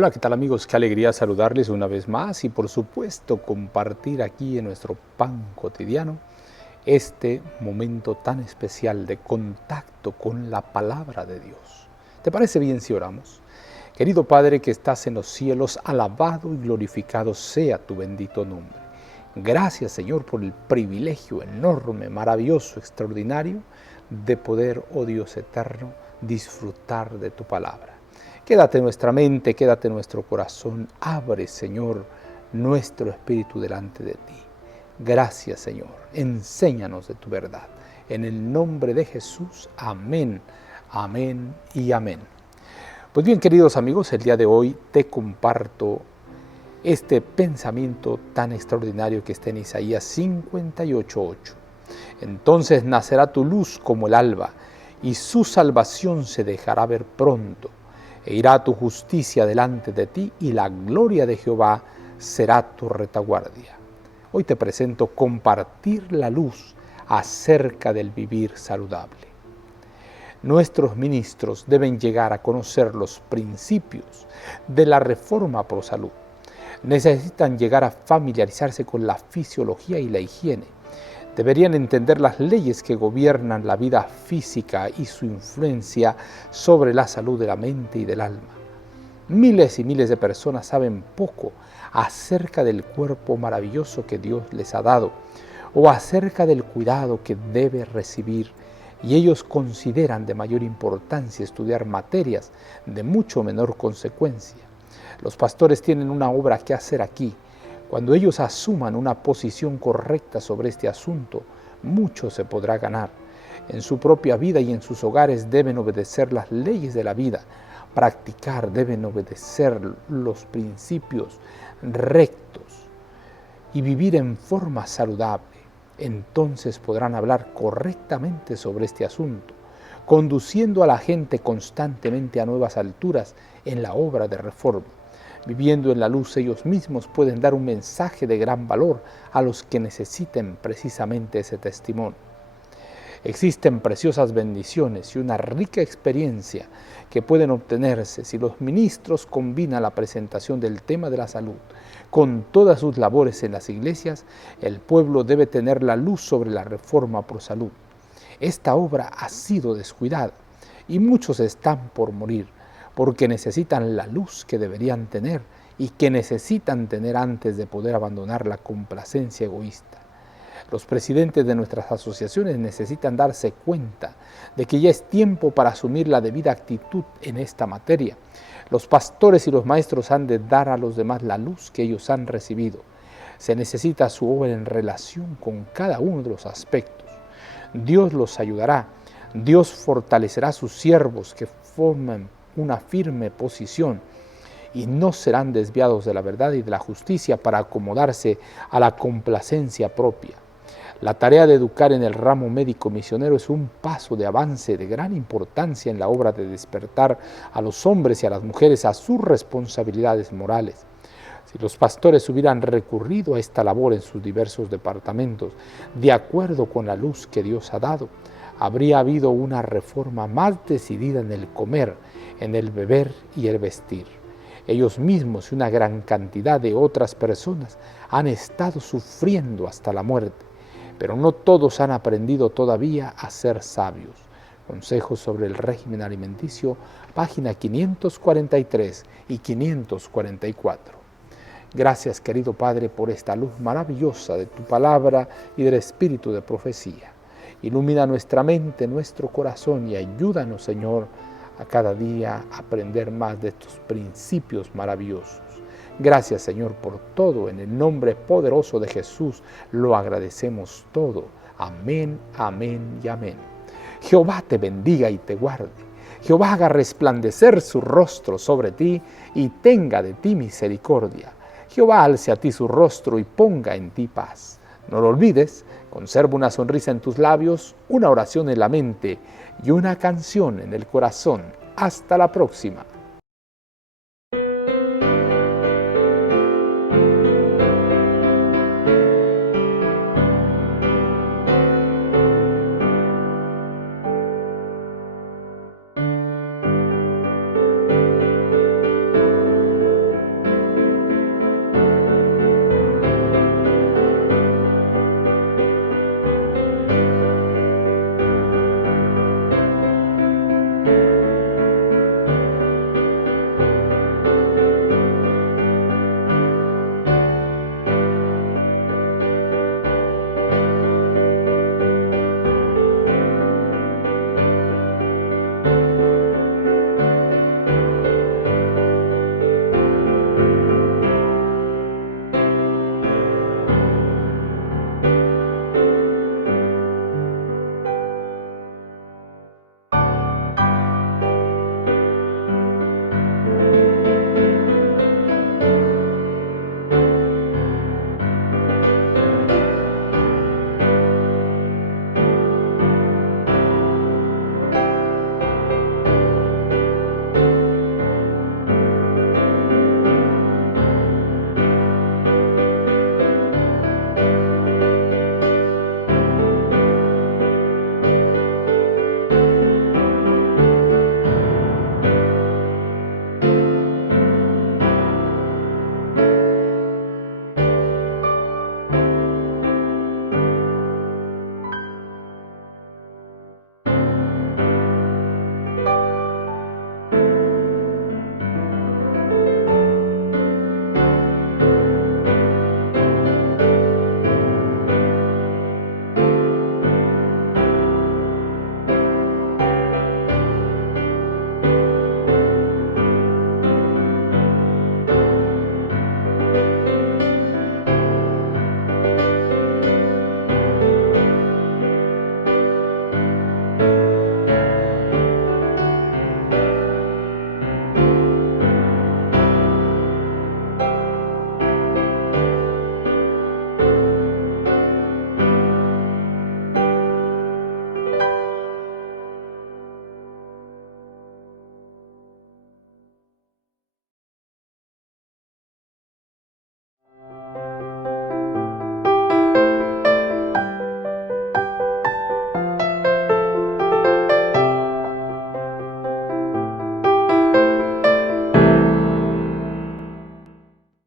Hola, ¿qué tal amigos? Qué alegría saludarles una vez más y por supuesto compartir aquí en nuestro pan cotidiano este momento tan especial de contacto con la palabra de Dios. ¿Te parece bien si oramos? Querido Padre que estás en los cielos, alabado y glorificado sea tu bendito nombre. Gracias Señor por el privilegio enorme, maravilloso, extraordinario de poder, oh Dios eterno, disfrutar de tu palabra. Quédate en nuestra mente, quédate en nuestro corazón. Abre, Señor, nuestro espíritu delante de ti. Gracias, Señor. Enséñanos de tu verdad. En el nombre de Jesús. Amén, amén y amén. Pues bien, queridos amigos, el día de hoy te comparto este pensamiento tan extraordinario que está en Isaías 58:8. Entonces nacerá tu luz como el alba, y su salvación se dejará ver pronto. E irá tu justicia delante de ti, y la gloria de Jehová será tu retaguardia. Hoy te presento compartir la luz acerca del vivir saludable. Nuestros ministros deben llegar a conocer los principios de la reforma pro salud. Necesitan llegar a familiarizarse con la fisiología y la higiene. Deberían entender las leyes que gobiernan la vida física y su influencia sobre la salud de la mente y del alma. Miles y miles de personas saben poco acerca del cuerpo maravilloso que Dios les ha dado o acerca del cuidado que debe recibir, y ellos consideran de mayor importancia estudiar materias de mucho menor consecuencia. Los pastores tienen una obra que hacer aquí. Cuando ellos asuman una posición correcta sobre este asunto, mucho se podrá ganar. En su propia vida y en sus hogares deben obedecer las leyes de la vida, deben obedecer los principios rectos y vivir en forma saludable. Entonces podrán hablar correctamente sobre este asunto, conduciendo a la gente constantemente a nuevas alturas en la obra de reforma. Viviendo en la luz, ellos mismos pueden dar un mensaje de gran valor a los que necesiten precisamente ese testimonio. Existen preciosas bendiciones y una rica experiencia que pueden obtenerse si los ministros combinan la presentación del tema de la salud con todas sus labores en las iglesias. El pueblo debe tener la luz sobre la reforma pro salud. Esta obra ha sido descuidada y muchos están por morir, porque necesitan la luz que deberían tener y que necesitan tener antes de poder abandonar la complacencia egoísta. Los presidentes de nuestras asociaciones necesitan darse cuenta de que ya es tiempo para asumir la debida actitud en esta materia. Los pastores y los maestros han de dar a los demás la luz que ellos han recibido. Se necesita su obra en relación con cada uno de los aspectos. Dios los ayudará. Dios fortalecerá a sus siervos que forman una firme posición y no serán desviados de la verdad y de la justicia para acomodarse a la complacencia propia. La tarea de educar en el ramo médico misionero es un paso de avance de gran importancia en la obra de despertar a los hombres y a las mujeres a sus responsabilidades morales. Si los pastores hubieran recurrido a esta labor en sus diversos departamentos, de acuerdo con la luz que Dios ha dado, habría habido una reforma más decidida en el comer, en el beber y el vestir. Ellos mismos y una gran cantidad de otras personas han estado sufriendo hasta la muerte, pero no todos han aprendido todavía a ser sabios. Consejos sobre el régimen alimenticio, página 543 y 544. Gracias, querido Padre, por esta luz maravillosa de tu palabra y del espíritu de profecía. Ilumina nuestra mente, nuestro corazón y ayúdanos, Señor, a cada día aprender más de estos principios maravillosos. Gracias, Señor, por todo. En el nombre poderoso de Jesús lo agradecemos todo. Amén, amén y amén. Jehová te bendiga y te guarde. Jehová haga resplandecer su rostro sobre ti y tenga de ti misericordia. Jehová alce a ti su rostro y ponga en ti paz. No lo olvides, conserva una sonrisa en tus labios, una oración en la mente y una canción en el corazón. Hasta la próxima.